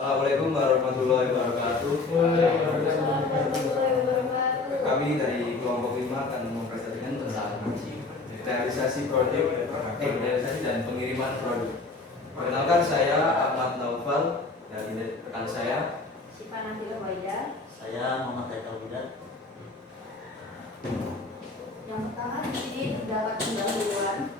Assalamualaikum warahmatullahi wabarakatuh. Kami dari kelompok 5 akan mempresentasikan tentang realisasi dan pengiriman produk. Perkenalkan, saya Ahmad Naufal, dari rekan saya Syifa Nabila Waida. Saya Muhammad Haikal Budat. Yang pertama di sini terdapat pendahuluan.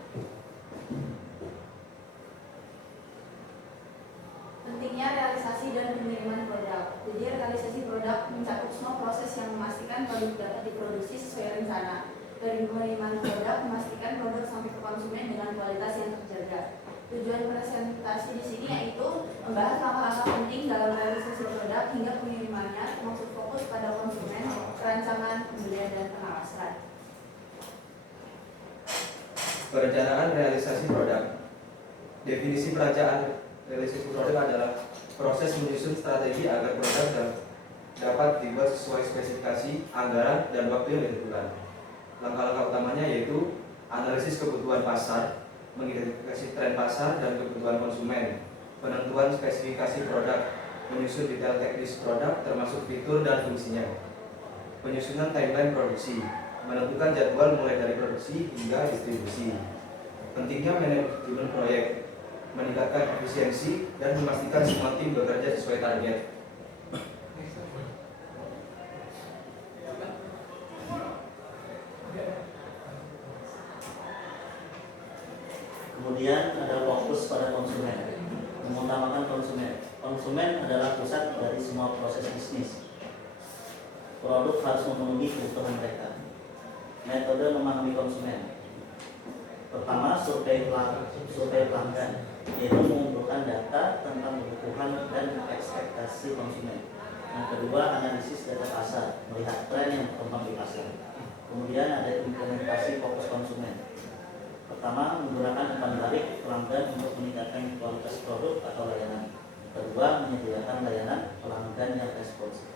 Pentingnya realisasi dan pengiriman produk. Jadi realisasi produk mencakup semua proses yang memastikan produk dapat diproduksi sesuai rencana. Dari pengiriman produk memastikan produk sampai ke konsumen dengan kualitas yang terjaga. Tujuan presentasi di sini yaitu membahas langkah-langkah penting dalam realisasi produk hingga pengirimannya, termasuk fokus pada konsumen, perancangan, pembelian, dan pengawasan. perencanaan realisasi produk. Definisi perencanaan realisasi produk adalah proses menyusun strategi agar produk dapat dibuat sesuai spesifikasi, anggaran, dan waktu yang ditentukan. Langkah-langkah utamanya yaitu analisis kebutuhan pasar, mengidentifikasi tren pasar dan kebutuhan konsumen, penentuan spesifikasi produk, menyusun detail teknis produk termasuk fitur dan fungsinya, penyusunan timeline produksi, menentukan jadwal mulai dari produksi hingga distribusi. Pentingnya manajemen proyek, meningkatkan efisiensi dan memastikan semua tim bekerja sesuai target. Kemudian ada fokus pada konsumen, mengutamakan konsumen. Konsumen adalah pusat dari semua proses bisnis. Produk harus memenuhi kebutuhan mereka. Metode memahami konsumen. Pertama, survei pelanggan, yaitu mengumpulkan data tentang kebutuhan dan ekspektasi konsumen. Yang kedua, analisis data pasar, melihat tren yang berkembang di pasar. Kemudian ada implementasi fokus konsumen. Pertama, menggunakan umpan balik pelanggan untuk meningkatkan kualitas produk atau layanan. Kedua, menyediakan layanan pelanggan yang responsif.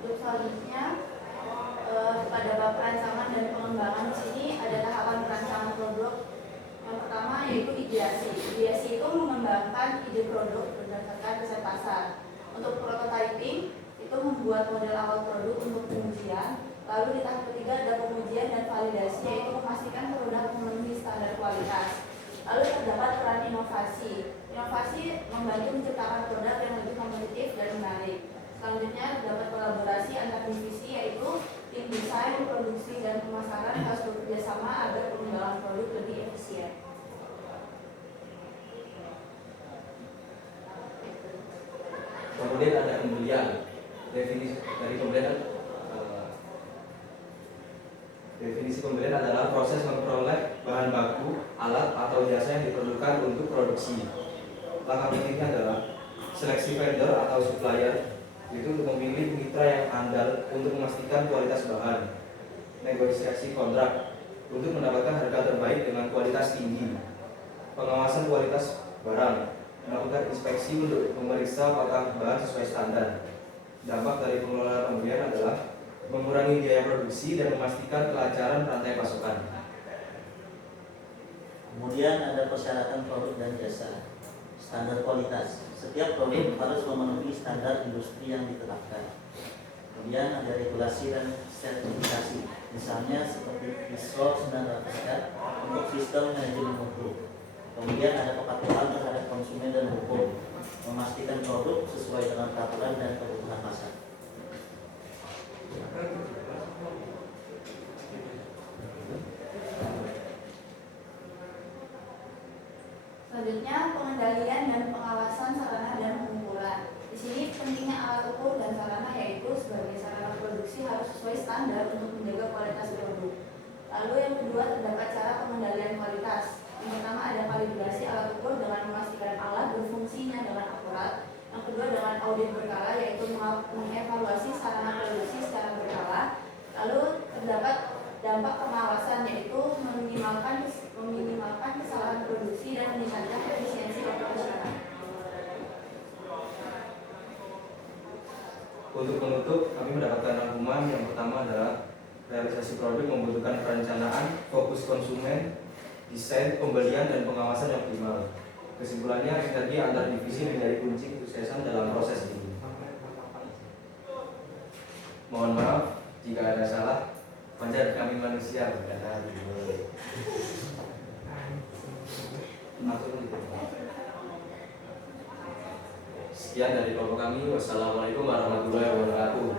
Untuk selanjutnya pada bab perancangan dan pengembangan di sini ada tahapan perancangan produk. Yang pertama yaitu ideasi. Ideasi itu mengembangkan ide produk berdasarkan riset pasar. Untuk prototyping itu membuat model awal produk untuk pengujian. Lalu di tahap ketiga ada pengujian dan validasi, yaitu memastikan produk memenuhi standar kualitas. Lalu terdapat peran inovasi. Inovasi membantu menciptakan produk yang lebih kompetitif dan menarik. Selanjutnya terdapat kolaborasi antar divisi, yaitu tim desain, produksi, dan pemasaran harus bekerja sama agar pengembangan produk lebih efisien. Kemudian ada pembelian. Definisi pembelian adalah proses memperoleh bahan baku, alat, atau jasa yang diperlukan untuk produksi. Langkah pentingnya adalah seleksi vendor atau supplier, itu untuk memilih mitra yang andal untuk memastikan kualitas bahan. Negosiasi kontrak untuk mendapatkan harga terbaik dengan kualitas tinggi. Pengawasan kualitas barang, melakukan inspeksi untuk memeriksa apakah bahan sesuai standar. Dampak dari pengelolaan pembelian adalah mengurangi biaya produksi dan memastikan kelancaran rantai pasokan. Kemudian ada persyaratan produk dan jasa. Standar kualitas. Setiap produk harus memenuhi standar industri yang ditetapkan. Kemudian ada regulasi dan sertifikasi. Misalnya seperti ISO 900 untuk sistem manajemen mutu. Kemudian ada kepatuhan terhadap konsumen dan hukum, memastikan produk sesuai dengan peraturan dan kebutuhan pasar. Selanjutnya pengendalian dan pengawasan sarana dan pengumpulan. Di sini pentingnya alat ukur dan sarana, yaitu sebagai sarana produksi harus sesuai standar untuk menjaga kualitas produk. Lalu yang kedua terdapat cara pengendalian kualitas. Yang pertama ada kalibrasi alat ukur dengan memastikan alat berfungsinya dengan akurat. Yang kedua dengan audit berkala, yaitu mengevaluasi sarana produksi secara berkala. Lalu terdapat dampak pengawasan, yaitu meminimalkan kesalahan produksi dan meningkatkan efisiensi operasional. Untuk menutup, kami mendapatkan rangkuman. Yang pertama adalah realisasi produk membutuhkan perencanaan, fokus konsumen, desain, pembelian, dan pengawasan yang optimal. Kesimpulannya, sinergi antar divisi menjadi kunci kesuksesan dalam proses ini. Mohon maaf jika ada salah, wajar kami manusia karena sekian dari kelompok kami. Wassalamualaikum warahmatullahi wabarakatuh.